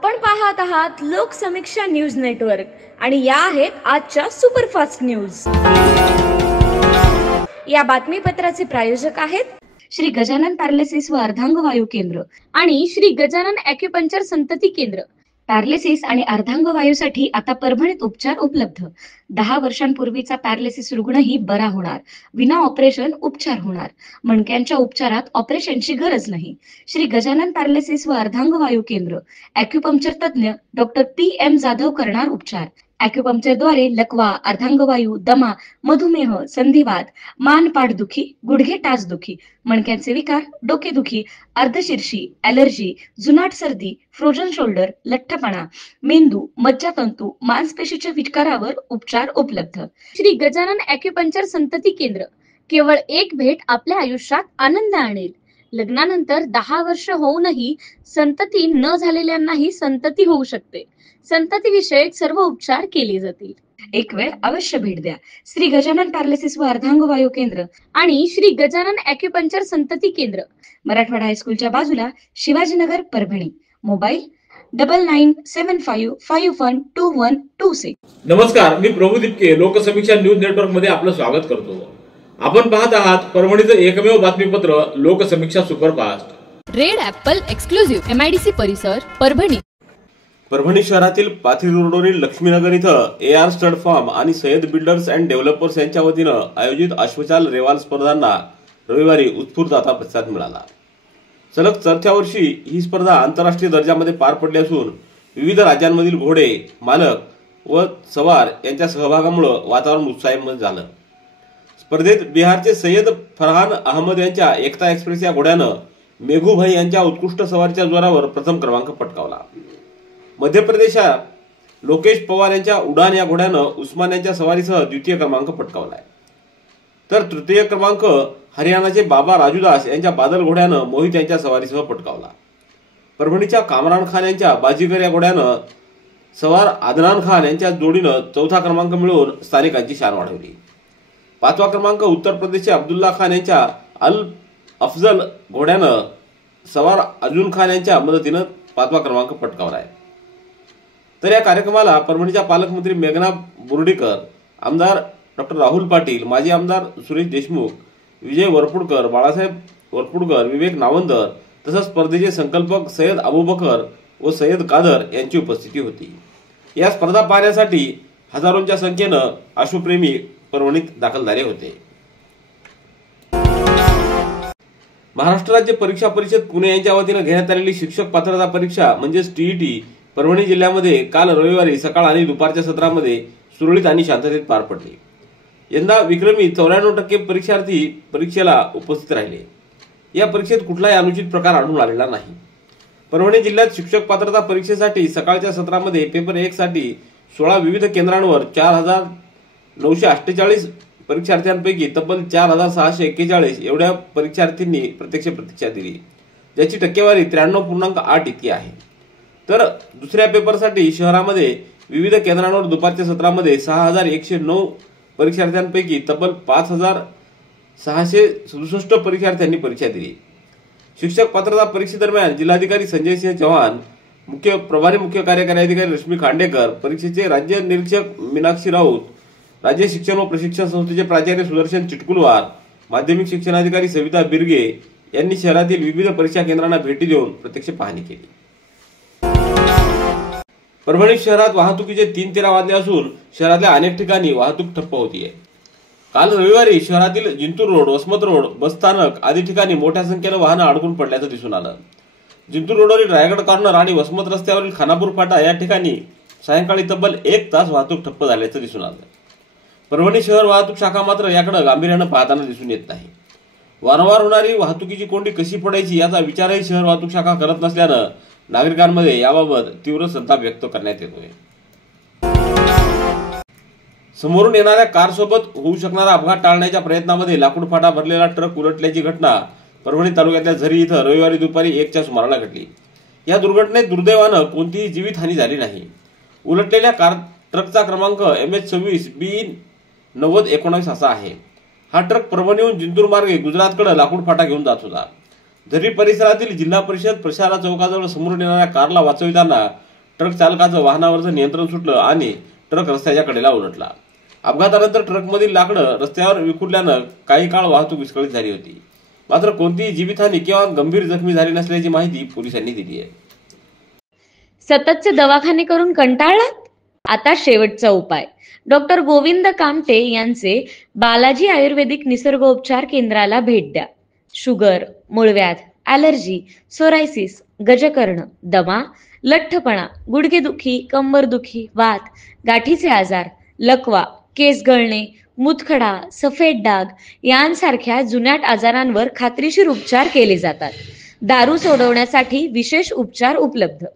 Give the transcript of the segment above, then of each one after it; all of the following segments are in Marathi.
आपण पाहत आहात लोकसमीक्षा न्यूज नेटवर्क आणि या आहेत आजच्या सुपरफास्ट न्यूज। या बातमीपत्राचे प्रायोजक आहेत श्री गजानन पॅरालिसिस व अर्धांगवायू केंद्र आणि श्री गजानन ॲक्युपंक्चर संतती केंद्र। पॅरालिसिस आणि अर्धांगवायूसाठी आता परभणीत उपचार उपलब्ध। 10 वर्षांपूर्वीचा पॅरालिसिस रुग्णही बरा होणार, विना ऑपरेशन उपचार होणार। मणक्यांच्या उपचारात ऑपरेशनची गरज नाही। श्री गजानन पॅरालिसिस व अर्धांगवायू केंद्र। ॲक्युपंक्चर तज्ञ डॉक्टर PM जाधव करणार उपचार। ॲक्युपंक्चरद्वारे लकवा, अर्धांगवायू, दमा, मधुमेह, संधिवात, मान पाठदुखी, गुडघे टाचदुखी, मणक्यांचे विकार, डोकेदुखी, अर्धशीर्षी, ॲलर्जी, जुनाट सर्दी, फ्रोजन शोल्डर, लठ्ठपणा, मेंदू, मज्जातंतू, मांसपेशीच्या विकारावर उपचार उपलब्ध। श्री गजानन ॲक्युपंक्चर संतती केंद्र। केवळ एक भेट आपल्या आयुष्यात आनंद आणेल। लग्नानंतर 10 वर्ष होऊनही संतती न झालेल्यांनाही संतती होऊ शकते। संतती विषयक सर्व उपचार केले जातील। एक वेळ अवश्य भेट द्या। श्री गजानन पॅरालिसिस व अर्धांगवायू केंद्र आणि श्री गजानन ॲक्युपंक्चर संतती केंद्र, मराठवाडा हायस्कूलच्या बाजूला, शिवाजीनगर, परभणी। मोबाईल 9975512126। नमस्कार, मी प्रभू दिपके लोकसमीक्षा न्यूज नेटवर्क मध्ये आपलं स्वागत करतो। आपण पाहत आहात परभणीचं एकमेव बातमीपत्र Loksamiksha superfast. Red Apple exclusive MIDC परिसर, परभणी। परभणी शहरातील पाथरी रोडवरील लक्ष्मीनगर इथं AR स्टड फार्म आणि सय्यद बिल्डर्स अँड डेव्हलपर्स यांच्या वतीनं आयोजित अश्वचाल रेवाल स्पर्धांना रविवारी उत्स्फूर्त असा प्रतिसाद मिळाला। सलग चौथ्या वर्षी ही स्पर्धा आंतरराष्ट्रीय दर्जामध्ये पार पडली असून विविध राज्यांमधील घोडे मालक व सवार यांच्या सहभागामुळे वातावरण उत्साही झालं। स्पर्धेत बिहारचे सय्यद फरहान अहमद यांच्या एकता एक्सप्रेस या घोड्यानं मेघूभाई यांच्या उत्कृष्ट सवारीच्या जोरावर प्रथम क्रमांक पटकावला। मध्य प्रदेशात लोकेश पवार यांच्या उडान या घोड्यानं उस्मान यांच्या सवारीसह द्वितीय क्रमांक पटकावलाय, तर तृतीय क्रमांक हरियाणाचे बाबा राजूदास यांच्या बादल घोड्यानं मोहित यांच्या सवारीसह पटकावला। परभणीच्या कामरान खान यांच्या बाजीगर या घोड्यानं सवार आदनान खान यांच्या जोडीनं चौथा क्रमांक मिळवून स्थानिकांची शान वाढवली। 5वा क्रमांक उत्तर प्रदेशचे अब्दुल्ला खान यांच्या अल अफजल घोड्यानं सवार अर्जुन खान यांच्या मदतीनं 5वा क्रमांक पटकावलाय। तर या कार्यक्रमाला परभणीच्या पालकमंत्री मेघना बोर्डीकर, आमदार डॉक्टर राहुल पाटील, माजी आमदार सुरेश देशमुख, विजय वरपुडकर, बाळासाहेब वरपुडकर, विवेक नावंदर तसंच स्पर्धेचे संकल्पक सय्यद अबूबकर व सय्यद कादर यांची उपस्थिती होती। या स्पर्धा पाहण्यासाठी हजारोंच्या संख्येनं अश्वप्रेमी परभणीत दाखल झाले होते। महाराष्ट्र राज्य परीक्षा परिषद पुणे यांच्या वतीनं घेण्यात आलेली शिक्षक पात्रता परीक्षा म्हणजेच TET परभणी जिल्ह्यामध्ये काल रविवारी सकाळ आणि दुपारच्या सत्रामध्ये सुरळीत आणि शांततेत पार पडली। यंदा विक्रमी 94% परीक्षार्थी परीक्षेला उपस्थित राहिले। या परीक्षेत कुठलाही अनुचित प्रकार आढळून आलेला नाही। परभणी जिल्ह्यात शिक्षक पात्रता परीक्षेसाठी सकाळच्या सत्रामध्ये पेपर 1 साठी 16 विविध केंद्रांवर 4948 परीक्षार्थ्यांपैकी तब्बल 4641 एवढ्या परीक्षार्थींनी प्रत्यक्ष परीक्षा दिली, ज्याची टक्केवारी 93.8 इतकी आहे। तर दुसऱ्या पेपरसाठी शहरामध्ये विविध केंद्रांवर दुपारच्या सत्रामध्ये 6109 परीक्षार्थ्यांपैकी तब्बल 5667 परीक्षार्थ्यांनी परीक्षा दिली। शिक्षक पात्रता परीक्षेदरम्यान जिल्हाधिकारी संजय सिंह चव्हाण, प्रभारी मुख्य कार्यकारी अधिकारी रश्मी खांडेकर, परीक्षेचे राज्य निरीक्षक मीनाक्षी राऊत, राज्य शिक्षण व प्रशिक्षण संस्थेचे प्राचार्य सुदर्शन चिटकुलवार, माध्यमिक शिक्षणाधिकारी सविता बिर्गे यांनी शहरातील विविध परीक्षा केंद्रांना भेटी देऊन प्रत्यक्ष पाहणी केली। परभणी शहरात वाहतुकीचे 3:13 वाजले असून शहरातल्या अनेक ठिकाणी वाहतूक ठप्प होतीये। काल रविवारी शहरातील जिंतूर रोड, वसमत रोड, बसस्थानक आदी ठिकाणी मोठ्या संख्येनं वाहनं अडकून पडल्याचं दिसून आलं। जिंतूर रोडवरील रायगड कॉर्नर आणि वसमत रस्त्यावरील खानापूर फाटा या ठिकाणी सायंकाळी तब्बल 1 तास वाहतूक ठप्प झाल्याचं दिसून आलं। परभणी शहर वाहतूक शाखा मात्र याकडे गांभीर्यानं पाहताना दिसून येत नाही। वारंवार होणारी वाहतुकीची कोंडी कशी फोडायची याचा विचारही शहर वाहतूक शाखा करत नसल्यानं नागरिकांमध्ये याबाबत तीव्र संताप व्यक्त करण्यात येतोय। समोरून येणाऱ्या कारसोबत होऊ शकणारा अपघात टाळण्याच्या प्रयत्नामध्ये लाकूड फाटा भरलेला ट्रक उलटल्याची घटना परभणी तालुक्यातल्या झरी इथं रविवारी दुपारी 1च्या सुमाराला घडली। या दुर्घटनेत दुर्दैवानं कोणतीही जीवितहानी झाली नाही। उलटलेल्या ट्रकचा क्रमांक MH26B9019 असा आहे। हा ट्रक परभणीहून जिंतूर मार्गे गुजरातकडे लाकूड फाटा घेऊन जात होता। झरी परिसरातील जिल्हा परिषद प्रशाला चौकाजवळ समोरून येणाऱ्या कारला वाचविताना ट्रक चालकाचं वाहनावरचं नियंत्रण सुटलं आणि ट्रक रस्त्याच्या कडेला उलटला. अपघातानंतर ट्रकमधील लाकडं रस्त्यावर विखुरल्यानं काही काळ वाहतूक विस्कळीत झाली होती. मात्र कोणतीही जीवितहानी किंवा गंभीर जखमी झाली नसल्याची माहिती पोलिसांनी दिली आहे. सततचे दवाखाने करून कंटाळलात? आता शेवटचा उपाय. डॉक्टर गोविंद कामटे यांचे बालाजी आयुर्वेदिक निसर्गोपचार केंद्राला भेट द्या. शुगर, मूळव्याध, ॲलर्जी, सोरायसिस, गजकर्ण, दमा, लठ्ठपणा, गुडघेदुखी, कंबरदुखी, वात, गाठीचे आजार, लकवा, केस गळणे, मुतखडा, सफेद डाग यांसारख्या जुनाट आजारांवर खात्रीशीर उपचार केले जातात. दारू सोडवण्यासाठी विशेष उपचार उपलब्ध.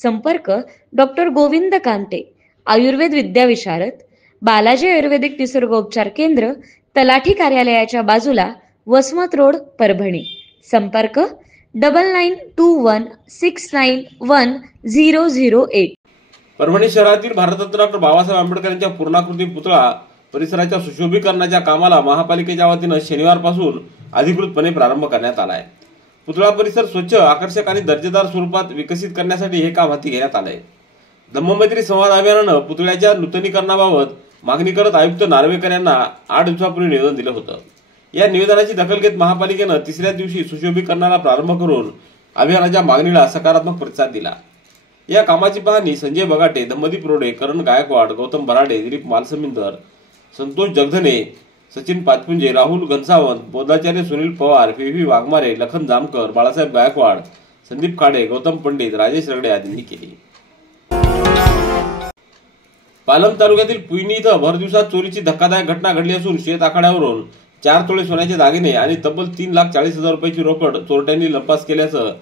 संपर्क डॉक्टर गोविंद कामटे, आयुर्वेद विद्याविशारद, बालाजी आयुर्वेदिक निसर्गोपचार केंद्र, तलाठी कार्यालयाच्या बाजूला, वसमत रोड, परभणी. संपर्क 9921691008. परभणी शहरातील भारतरत्न डॉक्टर बाबासाहेब आंबेडकर यांच्या पूर्णाकृती पुतळा परिसराच्या सुशोभीकरणाच्या कामाला महापालिकेच्या वतीनं शनिवारपासून अधिकृतपणे प्रारंभ करण्यात आला आहे. पुतळा परिसर स्वच्छ, आकर्षक आणि दर्जेदार स्वरूपात विकसित करण्यासाठी हे काम हाती घेण्यात आलंय. धम्ममैत्री संवाद अभियानानं पुतळ्याच्या नूतनीकरणाबाबत मागणी करत आयुक्त नार्वेकर यांना 8 दिवसापूर्वी निवेदन दिलं होतं. या निवेदनाची दखल घेत महापालिकेनं तिसऱ्या दिवशी सुशोभीकरणाला प्रारंभ करून अभियानाच्या मागणीला सकारात्मक प्रतिसाद दिला. या कामाची पाहणी संजय बगाटे, धम्मदीप रोडे, करण गायकवाड, गौतम बराडे, दिलीप मालसमिंदर, संतोष जगधने, सचिन पाचपुंजे, राहुल घनसावंत, बौद्धाचार्य सुनील पवार, व्ही वाघमारे, लखन जामकर, बाळासाहेब गायकवाड, संदीप खाडे, गौतम पंडित, राजेश रगडे आदींनी केली. पालम तालुक्यातील पुईनी इथं भर दिवसात चोरीची धक्कादायक घटना घडली असून शेत आखाड्यावरून 4 तोळे सोन्याचे दागिने आणि तब्बल 3,40,000 रुपयाची रोकड चोरट्यांनी लंपास केल्याचं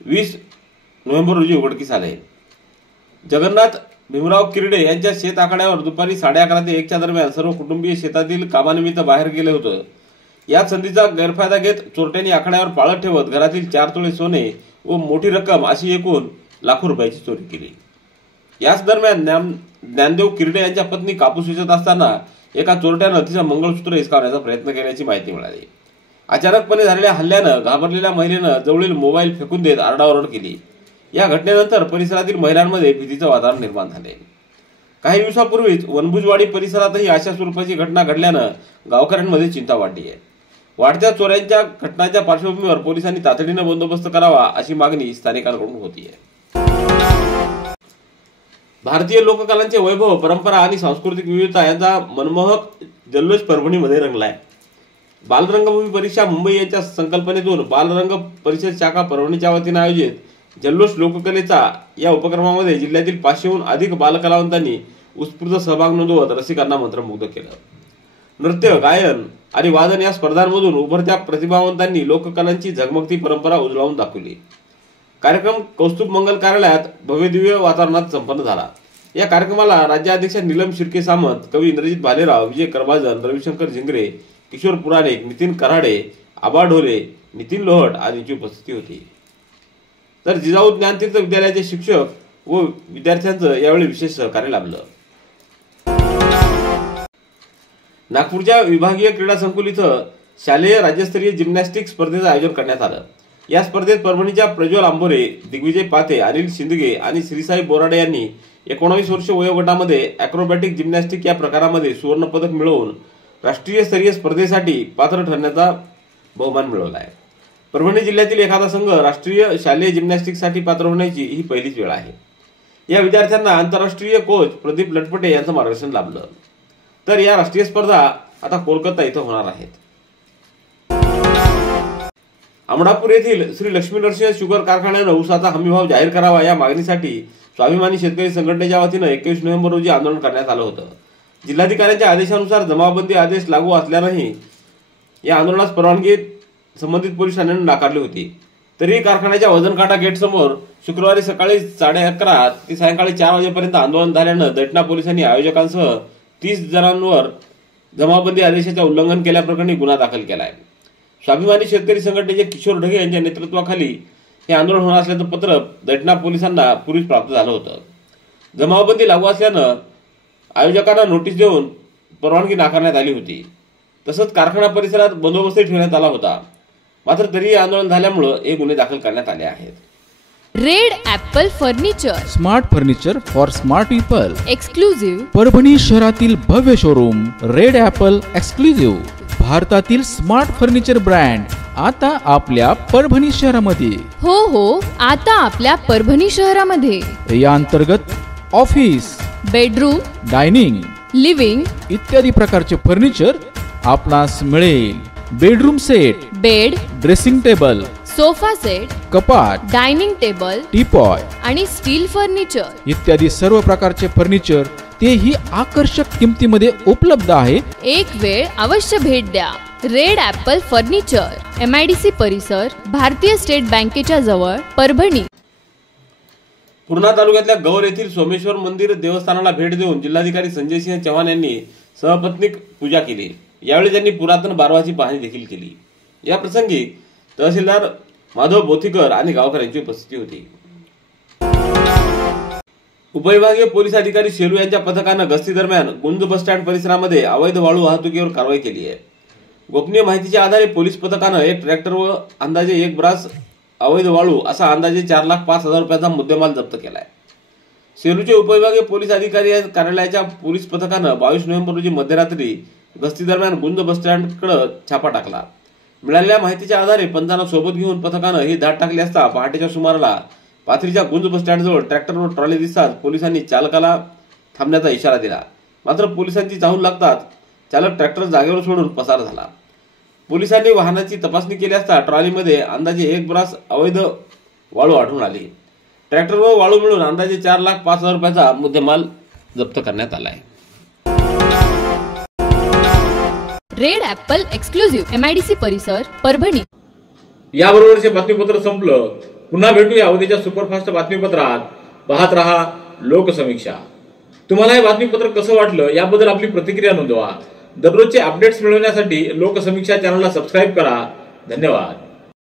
20 नोव्हेंबर रोजी उघडकीस आले. जगन्नाथ भीमराव किरडे यांच्या शेत आखाड्यावर दुपारी 11:30 ते 1च्या दरम्यान सर्व कुटुंबीय शेतातील कामानिमित्त बाहेर गेले होते. या संधीचा गैरफायदा घेत चोरट्यांनी आखाड्यावर पाळत ठेवत घरातील 4 तोळे सोने व मोठी रक्कम अशी एकूण लाखो रुपयाची चोरी केली. याच दरम्यान ज्ञानदेव किरडे यांच्या पत्नी कापूस विकत असताना एका चोरट्यानं तिचं मंगळसूत्र हिसकावण्याचा प्रयत्न केल्याची माहिती मिळाली. अचानकपणे झालेल्या हल्ल्यानं घाबरलेल्या महिलेनं जवळील मोबाईल फेकून देत आरडाओरड केली. या घटनेनंतर परिसरातील महिलांमध्ये भीतीचं वातावरण निर्माण झाले. काही दिवसापूर्वीच वनभुजवाडी परिसरातही अशा स्वरूपाची घटना घडल्यानं गावकऱ्यांमध्ये चिंता वाढली आहे. वाढत्या चोऱ्यांच्या घटनांच्या पार्श्वभूमीवर पोलिसांनी तातडीनं बंदोबस्त करावा अशी मागणी स्थानिकांकडून होती आहे. भारतीय लोककलांचे वैभव, परंपरा आणि सांस्कृतिक विविधता यांचा मनमोहक जल्लोष परभणीमध्ये रंगलाय. बालरंगभूमी परीक्षा मुंबई यांच्या संकल्पनेतून बालरंग परिषद शाखा परभणीच्या वतीनं आयोजित जल्लोष लोककलेचा या उपक्रमामध्ये जिल्ह्यातील 500हून अधिक बालकलावंतांनी उत्स्फूर्त सहभाग नोंदवत रसिकांना मंत्रमुग्ध केलं. नृत्य, गायन आणि वादन या स्पर्धांमधून उभरत्या प्रतिभावंतांनी लोककलांची झगमगती परंपरा उजळवून दाखवली. कार्यक्रम कौस्तुभ मंगल कार्यालयात भव्यदिव्य वातावरणात संपन्न झाला. या कार्यक्रमाला राज्याध्यक्ष नीलम शिर्के सामंत, कवी इंद्रजित भालेराव, विजय करभाजन, रविशंकर झिंगरे, किशोर पुराणिक, नितीन कराडे, आबा ढोले, नितीन लोहट आदींची उपस्थिती होती. तर जिजाऊ ज्ञानतीर्थ विद्यालयाचे शिक्षक व विद्यार्थ्यांचं यावेळी विशेष सहकार्य लाभलं. नागपूरच्या विभागीय क्रीडा संकुल इथं शालेय राज्यस्तरीय जिम्नॅस्टिक स्पर्धेचं आयोजन करण्यात आलं. या स्पर्धेत परभणीच्या प्रज्वल आंबोरे, दिग्विजय पाते, अनिल शिंदगे आणि श्रीसाई बोराडे यांनी 19 वर्ष वयोगटामध्ये अॅक्रोबॅटिक जिम्नॅस्टिक या प्रकारामध्ये सुवर्ण पदक मिळवून राष्ट्रीय स्तरीय स्पर्धेसाठी पात्र ठरण्याचा बहुमान मिळवला आहे. परभणी जिल्ह्यातील एखादा संघ राष्ट्रीय शालेय जिम्नॅस्टिकसाठी पात्र होण्याची ही पहिलीच वेळ आहे. या विद्यार्थ्यांना आंतरराष्ट्रीय कोच प्रदीप लटपटे यांचं मार्गदर्शन लाभलं. तर या राष्ट्रीय स्पर्धा आता कोलकाता इथं होणार आहेत. अमडापूर येथील श्री लक्ष्मी नरसिंह शुगर कारखान्यानं ऊसाचा हमीभाव जाहीर करावा या मागणीसाठी स्वाभिमानी शेतकरी संघटनेच्या वतीनं 21 नोव्हेंबर रोजी आंदोलन करण्यात आलं होतं. जिल्हाधिकाऱ्यांच्या आदेशानुसार जमावबंदी आदेश लागू असल्यानंही या आंदोलनास परवानगी संबंधित पोलीस ठाण्याने नाकारली होती. तरीही कारखान्याच्या वजनकाटा गेट समोर शुक्रवारी सकाळी 11:30 ते सायंकाळी 4 वाजेपर्यंत आंदोलन झाल्यानं दैठणा पोलिसांनी आयोजकांसह 30 जणांवर जमावबंदी आदेशाचे उल्लंघन केल्याप्रकरणी गुन्हा दाखल केला आहे. स्वाभिमानी शेतकरी संघटनेचे किशोर ढगे यांच्या नेतृत्वाखाली हे आंदोलन होणार असल्याचं पत्र दैठणा पोलिसांना पूर्वीच प्राप्त झालं होतं. जमावबंदी लागू असल्यानं आयोजकांना नोटीस देऊन परवानगी नाकारण्यात आली होती. तसंच कारखाना परिसरात बंदोबस्तही ठेवण्यात आला होता. मात्र तरीही आंदोलन झाल्यामुळे हे गुन्हे दाखल करण्यात आले आहेत. Red Apple furniture, smart furniture for smart people. Exclusive Parbhani शहरातील भव्य शोरूम रेड ॲपल एक्सक्लुझिव्ह, भारतातील स्मार्ट फर्निचर ब्रँड आता आपल्या परभणी शहरामध्ये. हो आता आपल्या परभणी शहरामध्ये. या अंतर्गत ऑफिस, बेडरूम, डायनिंग, लिव्हिंग इत्यादी प्रकारचे फर्निचर आपणास मिळेल. Bedroom set, bed, dressing table, sofa set, कपाट, डायनिंग टेबल टीपॉय आणि स्टील फर्निचर इत्यादी सर्व प्रकारचे फर्निचर तेही आकर्षक किमतीमध्ये उपलब्ध आहे. एक वेळ अवश्य भेट द्या. रेड ॲपल फर्निचर, MIDC परिसर, भारतीय स्टेट बँकेच्या जवळ, परभणी. पूर्णा तालुक्यातल्या गौर येथील सोमेश्वर मंदिर देवस्थानाला भेट देऊन जिल्हाधिकारी संजय सिंह चव्हाण यांनी सहपत्नीक पूजा केली. यावेळी त्यांनी पुरातन बारवाची पाहणी देखील केली. या प्रसंगी तहसीलदार माधव बोथीकर आणि गावकऱ्यांची उपस्थिती होती. उपविभागीय पोलीस अधिकारी शेलू यांच्या पथकानं गस्ती दरम्यान गुंज बसस्टँड परिसरामध्ये अवैध वाळू वाहतुकीवर कारवाई केली आहे. गोपनीय माहितीच्या आधारे पोलीस पथकानं एक ट्रॅक्टर व अंदाजे 1 ब्रास अवैध वाळू असा अंदाजे 4,05,000 रुपयाचा मुद्देमाल जप्त केलाय. शेलूचे उपविभागीय पोलीस अधिकारी कार्यालयाच्या पोलीस पथकानं 22 नोव्हेंबर रोजी मध्यरात्री गस्ती दरम्यान गुंज बसस्टँडकडे छापा टाकला. मिळालेल्या माहितीच्या आधारे पंचांना सोबत घेऊन पथकानं ही धाड टाकली असता पहाटेच्या सुमाराला पाथरीच्या गुंज बसस्टँडजवळ ट्रॅक्टर व ट्रॉली दिसताच पोलिसांनी चालकाला थांबण्याचा इशारा दिला. मात्र पोलिसांची चाहूल लागताच चालक ट्रॅक्टर जागेवर सोडून पसार झाला. पोलिसांनी वाहनाची तपासणी केली असता ट्रॉलीमध्ये अंदाजे 1 ब्रास अवैध वाळू आढळून आली. ट्रॅक्टर व वाळू मिळून अंदाजे 4,05,000 रुपयाचा मुद्देमाल जप्त करण्यात आलाय. रेड ॲपल एक्सक्लुझिव्ह, MIDC परिसर, परभणी. याबरोबरचे बातमीपत्र संपलं. पुन्हा भेटूया उद्याच्या सुपरफास्ट बातमीपत्रात. पाहत रहा लोकसमीक्षा. तुम्हाला हे बातमीपत्र कसं वाटलं याबद्दल आपली प्रतिक्रिया नोंदवा. दररोजचे अपडेट्स मिळवण्यासाठी लोकसमीक्षा चॅनलला सबस्क्राईब करा. धन्यवाद.